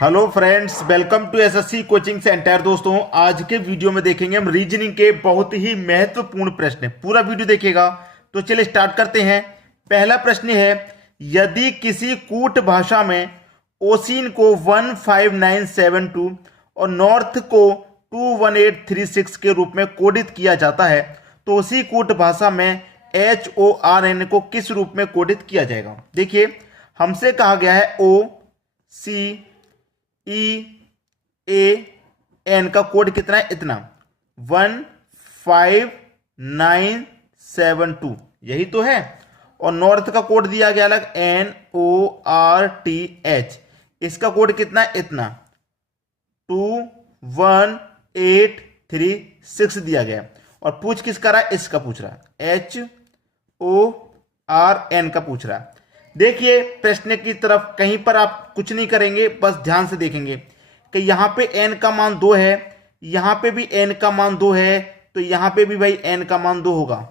Hello friends, welcome to SSC coaching centre. दोस्तों, आज के वीडियो में देखेंगे हम रीजनिंग के बहुत ही महत्वपूर्ण प्रश्न। पूरा वीडियो देखिएगा। तो चलिए स्टार्ट करते हैं। पहला प्रश्न है, यदि किसी कूट भाषा में ओसिन को 15972 और नॉर्थ को 21836 के रूप में कोडित किया जाता है तो उसी कूट भाषा में HORN को किस रूप में कोडित किया जाएगा। देखिए, हमसे कहा गया है OCEAN का कोड कितना है, इतना 15972, यही तो है। और नॉर्थ का कोड दिया गया अलग NORTH, इसका कोड कितना है, इतना 21836 दिया गया। और पूछ किस का रहा है, इसका पूछ रहा है, HORN का पूछ रहा है। देखिए, प्रश्न की तरफ कहीं पर आप कुछ नहीं करेंगे, बस ध्यान से देखेंगे कि यहां पे n का मान 2 है, यहां पे भी n का मान 2 है, तो यहां पे भी भाई n का मान 2 होगा।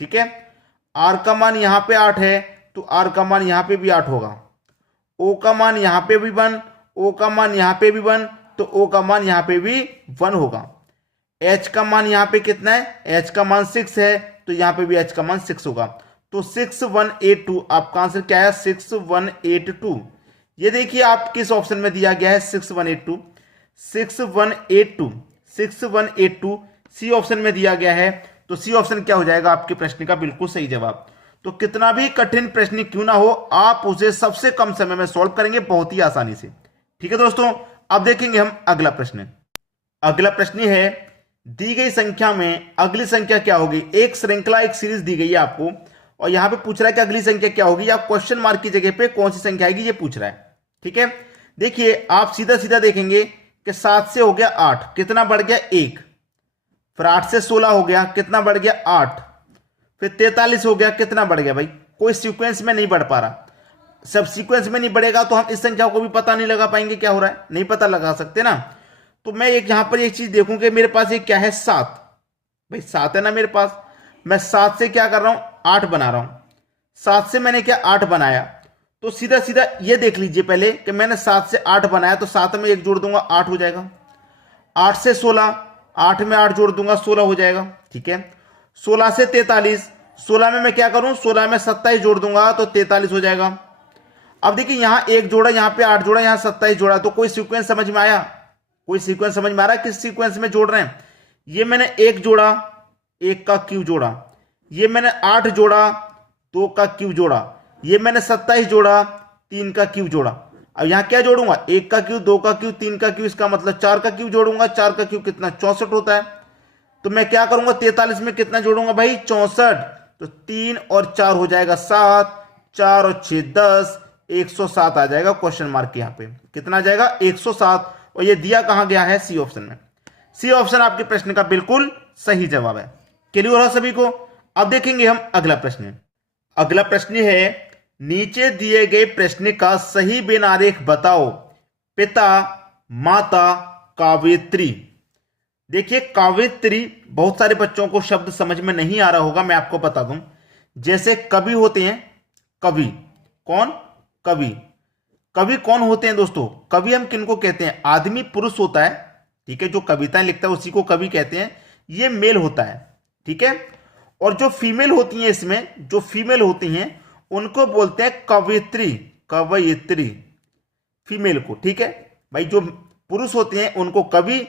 ठीक है। r का मान यहां पे 8 है तो r का मान यहां पे भी 8 होगा। o का मान यहां पे भी 1, o का मान यहां पे भी 1, तो o का मान यहां पे भी 1 होगा। h का मान यहां पे कितना है, h का मान 6 है, तो यहां पे भी h का मान 6 होगा। तो 6182 आपका आंसर क्या है, 6182। ये देखिए आप किस ऑप्शन में दिया गया है, 6182 6182 सी ऑप्शन में दिया गया है। तो सी ऑप्शन क्या हो जाएगा आपके प्रश्न का बिल्कुल सही जवाब। तो कितना भी कठिन प्रश्न क्यों ना हो, आप उसे सबसे कम समय में सॉल्व करेंगे बहुत ही आसानी से। ठीक है दोस्तों, अब देखेंगे हम अगला प्रश्न। अगला प्रश्न है, दी गई संख्या में अगली संख्या क्या होगी। एक श्रृंखला, एक सीरीज दी गई है आपको, और यहां पे पूछ रहा है कि अगली संख्या क्या होगी, या क्वेश्चन मार्क की जगह पे कौन सी संख्या आएगी, ये पूछ रहा है। ठीक है। देखिए, आप सीधा सीधा देखेंगे कि 7 से हो गया 8, कितना बढ़ गया 1। फिर 8 से 16 हो गया, कितना बढ़ गया 8। फिर 43 हो गया, कितना बढ़ गया भाई, कोई सीक्वेंस में नहीं बढ़ पा रहा। सब सीक्वेंस में नहीं बढ़ेगा तो हम इस संख्या को भी पता नहीं लगा पाएंगे क्या हो रहा है, नहीं पता लगा सकते ना। तो मैं यहां पर एक चीज देखूं कि मेरे पास ये क्या है, 7। भाई 7 है ना मेरे पास, मैं 7 से क्या कर रहा हूं, 8 बना रहा हूं। 7 से मैंने क्या 8 बनाया, तो सीधा सीधा ये देख लीजिए पहले कि मैंने 7 से 8 बनाया, तो 7 में 1 जोड़ दूंगा 8 हो जाएगा। 8 से 16, 8 में 8 जोड़ दूंगा 16 हो जाएगा। ठीक है। 16 से 43, 16 में मैं क्या करूं, 16 में 27 जोड़ दूंगा तो 43 हो जाएगा। अब देखिए, यहां 1 जोड़ा, यहां पे 8 जोड़ा, यहां 27 जोड़ा, तो कोई सीक्वेंस समझ में आया, कोई सीक्वेंस समझ में आ रहा है किस सीक्वेंस में जोड़ रहे हैं। ये मैंने 1 जोड़ा, 1 का क्यूब जोड़ा, ये मैंने 8 जोड़ा, 2 का क्यूब जोड़ा, ये मैंने 27 जोड़ा, 3 का क्यूब जोड़ा। अब यहां क्या जोड़ूंगा, 1 का क्यूब, 2 का क्यूब, 3 का क्यूब, इसका मतलब 4 का क्यूब जोड़ूंगा। 4 का क्यूब कितना, 64 होता है। तो मैं क्या करूंगा, 43 में कितना जोड़ूंगा भाई, 64। तो 3 और 4 हो जाएगा 7, 4 और 6 10, 107 आ जाएगा। क्वेश्चन मार्क यहां पे कितना आ जाएगा, 107। और ये दिया कहां गया है, सी ऑप्शन में। सी ऑप्शन आपके प्रश्न का बिल्कुल सही जवाब है। क्लियर हो सभी को। अब देखेंगे हम अगला प्रश्न। अगला प्रश्न है, नीचे दिए गए प्रश्न का सही बिन आरेख बताओ। पिता, माता, काव्यत्री। देखिए, काव्यत्री बहुत सारे बच्चों को शब्द समझ में नहीं आ रहा होगा, मैं आपको बता दूं। जैसे कवि होते हैं, कवि कौन, कवि। कवि कौन होते हैं दोस्तों, कवि हम किनको कहते हैं, आदमी पुरुष होता है। ठीक है, जो कविताएं लिखता है उसी को कवि कहते हैं, ये मेल होता है। ठीक है। और जो फीमेल होती हैं, इसमें जो फीमेल होती हैं उनको बोलते हैं कवयित्री, कवयित्री फीमेल को। ठीक है भाई, जो पुरुष होते हैं उनको कवि,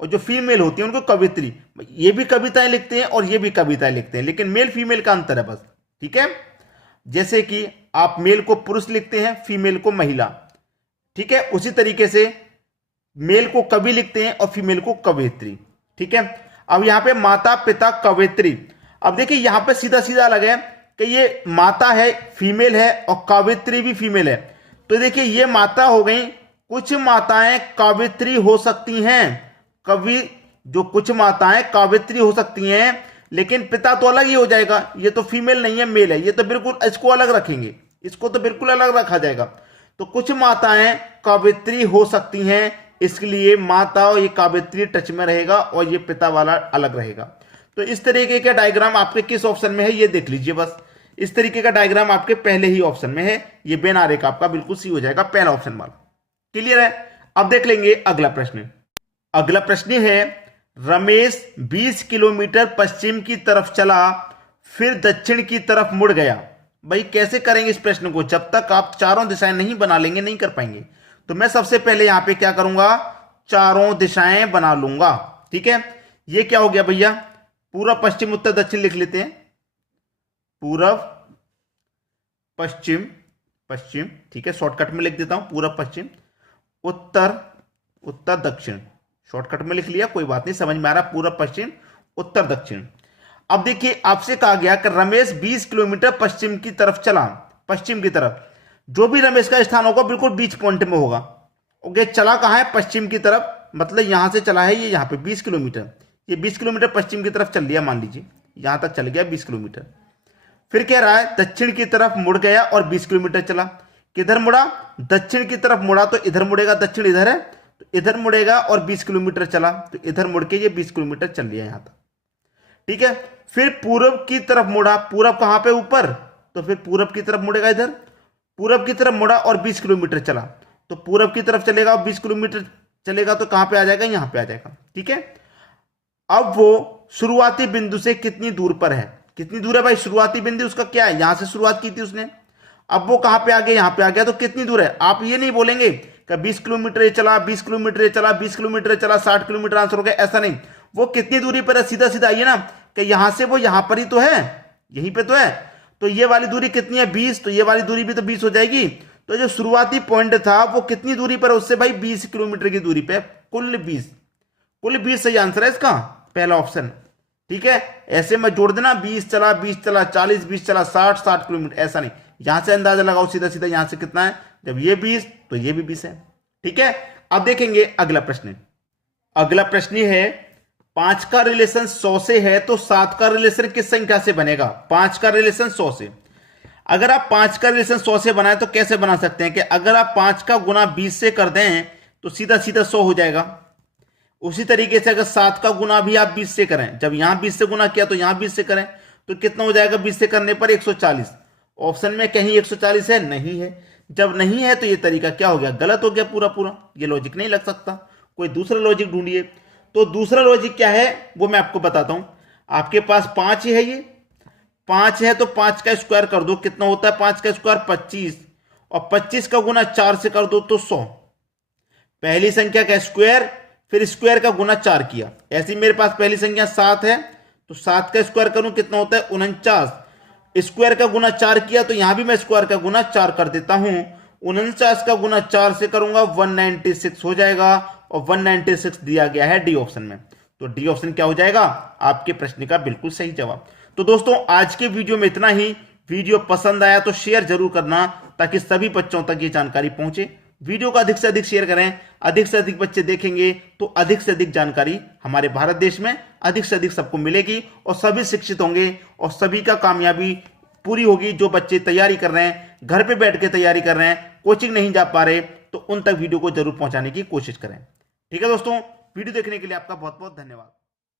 और जो फीमेल होती है उनको कवित्री। ये भी कविताएं लिखते हैं और ये भी कविताएं लिखते हैं, लेकिन मेल फीमेल का अंतर है बस। ठीक है। जैसे कि आप मेल को पुरुष लिखते हैं, फीमेल को महिला। ठीक है। उसी तरीके से मेल को कवि लिखते हैं और फीमेल को कवयित्री। ठीक है। अब यहां पे माता, पिता, कवयित्री। अब देखिए, यहां पे सीधा सीधा अलग है कि ये माता है, फीमेल है, और कवयित्री भी फीमेल है। तो देखिए, ये माता हो गई, कुछ माताएं कवयित्री हो सकती हैं। कवि, जो कुछ माताएं कवयित्री हो सकती हैं, लेकिन पिता तो अलग ही हो जाएगा। ये तो फीमेल नहीं है, मेल है। ये तो बिल्कुल, इसको अलग रखेंगे, इसको तो बिल्कुल अलग रखा जाएगा। तो कुछ माताएं कवयित्री हो सकती हैं, इसलिए माता और ये कवयित्री टच में रहेगा, और ये पिता वाला अलग रहेगा। तो इस तरीके का डायग्राम आपके किस ऑप्शन में है, ये देख लीजिए बस। इस तरीके का डायग्राम आपके पहले ही ऑप्शन में है, ये बेन आरेख आपका बिल्कुल सी हो जाएगा, पहला ऑप्शन वाला। क्लियर है। अब देख लेंगे अगला प्रश्न। अगला प्रश्न है, रमेश 20 किलोमीटर पश्चिम की तरफ चला, फिर दक्षिण की तरफ मुड़ गया। भाई कैसे करेंगे इस प्रश्न को? जब तक आप चारों दिशाएं नहीं बना लेंगे नहीं कर पाएंगे। तो मैं सबसे पहले यहां पे क्या करूंगा, चारों दिशाएं बना लूंगा। ठीक है, ये क्या हो गया भैया, पूरब पश्चिम उत्तर दक्षिण लिख लेते हैं। पूरब पश्चिम पश्चिम, ठीक है, शॉर्टकट में लिख देता हूं, पूरब पश्चिम उत्तर उत्तर दक्षिण, शॉर्टकट में लिख लिया, कोई बात नहीं, समझ में आ रहा, पूरब पश्चिम उत्तर दक्षिण। अब देखिए आपसे कहा गया कि रमेश 20 किलोमीटर पश्चिम की तरफ चला, पश्चिम की तरफ, जो भी रमेश का स्थान होगा बिल्कुल बीच पॉइंट में होगा। ओके, चला कहां है, पश्चिम की तरफ, मतलब यहां से चला है ये, यहां पे 20 किलोमीटर, ये 20 किलोमीटर पश्चिम की तरफ चल लिया, मान लीजिए यहां तक चल गया 20 किलोमीटर। फिर कह रहा है दक्षिण की तरफ मुड़ गया और 20 किलोमीटर चला। किधर मुड़ा, दक्षिण की तरफ मुड़ा, तो इधर मुड़ेगा, दक्षिण इधर है तो इधर मुड़ेगा, और 20 किलोमीटर चला तो इधर मुड़ के ये 20 किलोमीटर चल लिया यहां तक। ठीक है, फिर पूरब की तरफ मुड़ा, पूरब कहां पे, ऊपर, तो फिर पूरब की तरफ मुड़ेगा, इधर पूरब की तरफ मुड़ा और 20 किलोमीटर चला, तो पूरब की तरफ चलेगा और 20 किलोमीटर चलेगा तो कहां पे आ जाएगा, यहां पे आ जाएगा। ठीक है, अब वो शुरुआती बिंदु से कितनी दूर पर है, कितनी दूर है भाई, शुरुआती बिंदु उसका क्या है, यहां से शुरुआत की थी उसने, अब वो कहां पे आ गया, यहां पे आ गया, तो कितनी दूर है। आप ये नहीं बोलेंगे कि 20 किलोमीटर ये चला, 20 किलोमीटर ये चला, 20 किलोमीटर चला, 60 किलोमीटर आंसर हो गया, ऐसा नहीं, वो कितनी दूरी पर है, सीधा सीधा आइए ना कि यहां से वो यहां पर ही तो है, यहीं पे तो है, तो ये वाली दूरी कितनी है 20, तो ये वाली दूरी भी तो 20 हो जाएगी। तो जो शुरुआती पॉइंट था वो कितनी दूरी पर है उससे भाई, 20 किलोमीटर की दूरी पे, कुल 20, कुल 20 सही आंसर है इसका, पहला ऑप्शन। ठीक है, ऐसे में जोड़ देना, 20 चला 20 चला 40, 20 चला 60, 60 किलोमीटर, ऐसा नहीं, यहां से अंदाजा लगाओ सीधा सीधा, यहां से कितना है, जब ये 20 तो ये भी 20 है। ठीक है, अब देखेंगे अगला प्रश्न। अगला प्रश्न है, 5 का रिलेशन 100 से है तो 7 का रिलेशन किस संख्या से बनेगा। 5 का रिलेशन 100 से, अगर आप 5 का रिलेशन 100 से बनाए तो कैसे बना सकते हैं कि अगर आप 5 का गुना 20 से कर दें तो सीधा सीधा 100 हो जाएगा। उसी तरीके से अगर 7 का गुना भी आप 20 से करें, जब यहां 20 से गुना किया तो यहां 20 से करें तो कितना हो जाएगा, 20 से करने पर 140। ऑप्शन में कहीं 140 है, नहीं है, जब नहीं है तो ये तरीका क्या हो गया, गलत हो गया पूरा पूरा, ये लॉजिक नहीं लग सकता, कोई दूसरा लॉजिक ढूंढिए। तो दूसरा लॉजिक क्या है वो मैं आपको बताता हूं। आपके पास 5 ही है, ये 5 है तो 5 का स्क्वायर कर दो, कितना होता है 5 का स्क्वायर 25, और 25 का गुना 4 से कर दो तो 100। पहली संख्या का स्क्वायर, फिर स्क्वायर का गुना 4 किया। ऐसी मेरे पास पहली संख्या 7 है तो 7 का स्क्वायर करूं कितना होता है 49, स्क्वायर का गुना 4 किया तो यहां भी मैं स्क्वायर का गुना 4 कर देता हूं, 49 का गुना 4 से करूंगा 196 हो जाएगा, और 196 दिया गया है डी ऑप्शन में, तो डी ऑप्शन क्या हो जाएगा, आपके प्रश्न का बिल्कुल सही जवाब। तो दोस्तों आज के वीडियो में इतना ही। वीडियो पसंद आया तो शेयर जरूर करना ताकि सभी बच्चों तक ये जानकारी पहुंचे। वीडियो को अधिक से अधिक शेयर करें, अधिक से अधिक बच्चे देखेंगे तो अधिक से अधिक जानकारी हमारे भारत देश में अधिक से अधिक सबको मिलेगी, और सभी शिक्षित होंगे और सभी का कामयाबी पूरी होगी। जो बच्चे तैयारी कर रहे हैं, घर पे बैठ के तैयारी कर रहे हैं, कोचिंग नहीं जा पा रहे, तो उन तक वीडियो को जरूर पहुंचाने की कोशिश करें। ठीक है दोस्तों, वीडियो देखने के लिए आपका बहुत बहुत धन्यवाद।